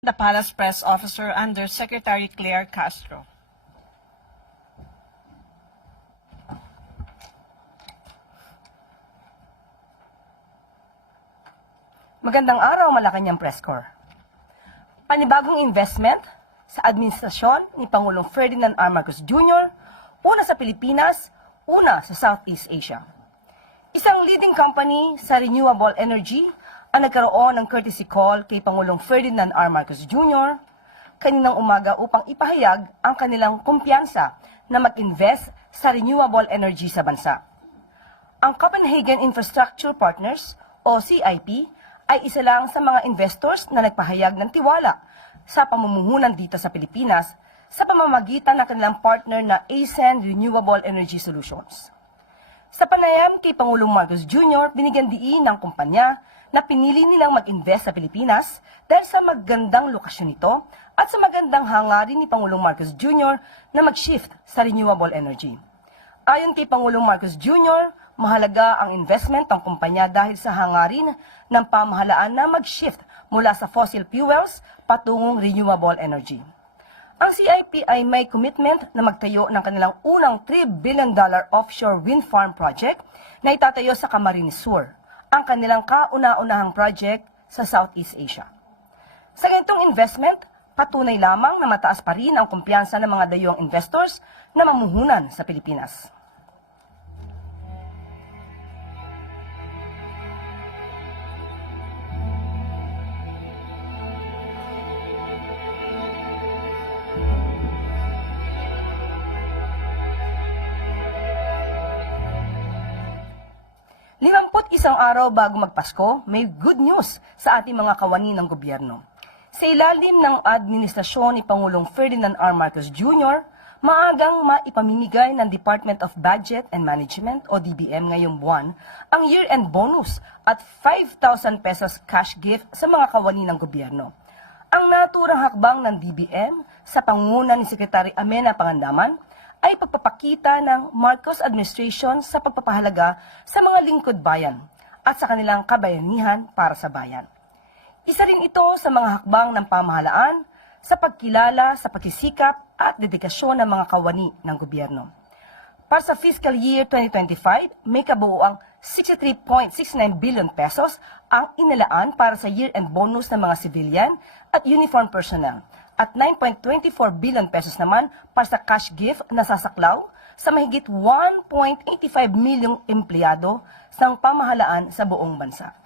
the Palace Press Officer under Secretary Claire Castro. Magandang araw, Malacanang Press Corps. Panibagong investment sa administrasyon ni Pangulong Ferdinand R. Marcos Jr., una sa Pilipinas, una sa Southeast Asia. Isang leading company sa renewable energy ang nagkaroon ng courtesy call kay Pangulong Ferdinand R. Marcos Jr. kaninang umaga upang ipahayag ang kanilang kumpiyansa na mag-invest sa renewable energy sa bansa. Ang Copenhagen Infrastructure Partners o CIP ay isa lang sa mga investors na nagpahayag ng tiwala sa pamumuhunan dito sa Pilipinas sa pamamagitan ng kanilang partner na ASEAN Renewable Energy Solutions. Sa panayam kay Pangulong Marcos Jr., binigyan diin ng kumpanya na pinili nilang mag-invest sa Pilipinas dahil sa magandang lokasyon nito at sa magandang hangarin ni Pangulong Marcos Jr. na mag-shift sa renewable energy. Ayon kay Pangulong Marcos Jr., mahalaga ang investment ng kumpanya dahil sa hangarin ng pamahalaan na mag-shift mula sa fossil fuels patungong renewable energy. Ang CIP ay may commitment na magtayo ng kanilang unang $3 billion offshore wind farm project na itatayo sa Camarines Sur, ang kanilang kauna-unahang project sa Southeast Asia. Sa ganitong investment, patunay lamang na mataas pa rin ang kumpiyansa ng mga dayuhang investors na mamuhunan sa Pilipinas. Isang araw bago magpasko, may good news sa ating mga kawani ng gobyerno. Sa ilalim ng administrasyon ni Pangulong Ferdinand R. Marcos Jr., maagang maipamimigay ng Department of Budget and Management o DBM ngayong buwan ang year-end bonus at 5,000 pesos cash gift sa mga kawani ng gobyerno. Ang naturang hakbang ng DBM sa pangunguna ni Secretary Amenah Pangandaman ay pagpapakita ng Marcos administration sa pagpapahalaga sa mga lingkod bayan at sa kanilang kabayanihan para sa bayan. Isa rin ito sa mga hakbang ng pamahalaan sa pagkilala sa pagsisikap at dedikasyon ng mga kawani ng gobyerno. Para sa fiscal year 2025, may kabuuang 63.69 billion pesos ang inilaan para sa year-end bonus ng mga civilian at uniform personnel at 9.24 billion pesos naman para sa cash gift na sasaklaw sa mahigit 1.85 milyong empleyado ng pamahalaan sa buong bansa.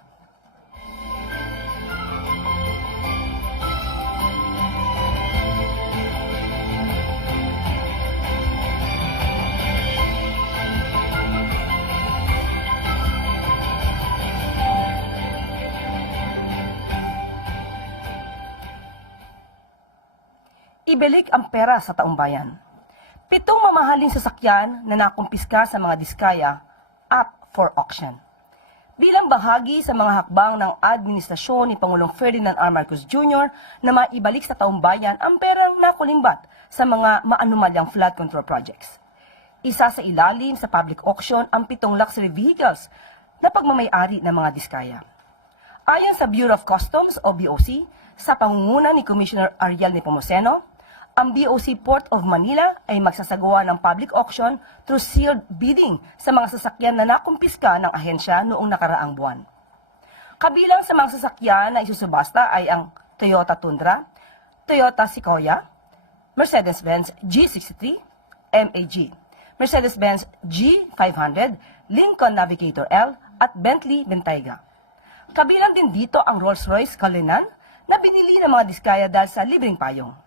Ibalik ang pera sa taong bayan. 7 mamahaling sasakyan na nakumpiska sa mga diskaya up for auction. Bilang bahagi sa mga hakbang ng administrasyon ni Pangulong Ferdinand R. Marcos Jr. na maibalik sa taong bayan ang perang nakulimbat sa mga maanumalyang flood control projects. Isa sa ilalim sa public auction ang 7 luxury vehicles na pagmamayari ng mga diskaya. Ayon sa Bureau of Customs o BOC, sa pangunguna ni Commissioner Ariel Nepomuceno, ang BOC Port of Manila ay magsasagawa ng public auction through sealed bidding sa mga sasakyan na nakumpiska ng ahensya noong nakaraang buwan. Kabilang sa mga sasakyan na isusubasta ay ang Toyota Tundra, Toyota Sequoia, Mercedes-Benz G63, MAG, Mercedes-Benz G500, Lincoln Navigator L at Bentley Bentayga. Kabilang din dito ang Rolls-Royce Cullinan na binili ng mga diskaya dahil sa libreng payong.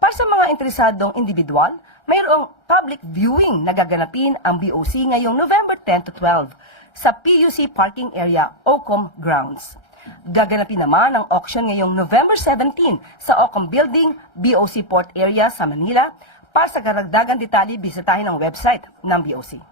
Para sa mga interesadong individual, mayroong public viewing na gaganapin ang BOC ngayong November 10 to 12 sa PUC Parking Area Ocom Grounds. Gaganapin naman ang auction ngayong November 17 sa Ocom Building, BOC Port Area sa Manila. Para sa karagdagang detalye, bisitahin ang website ng BOC.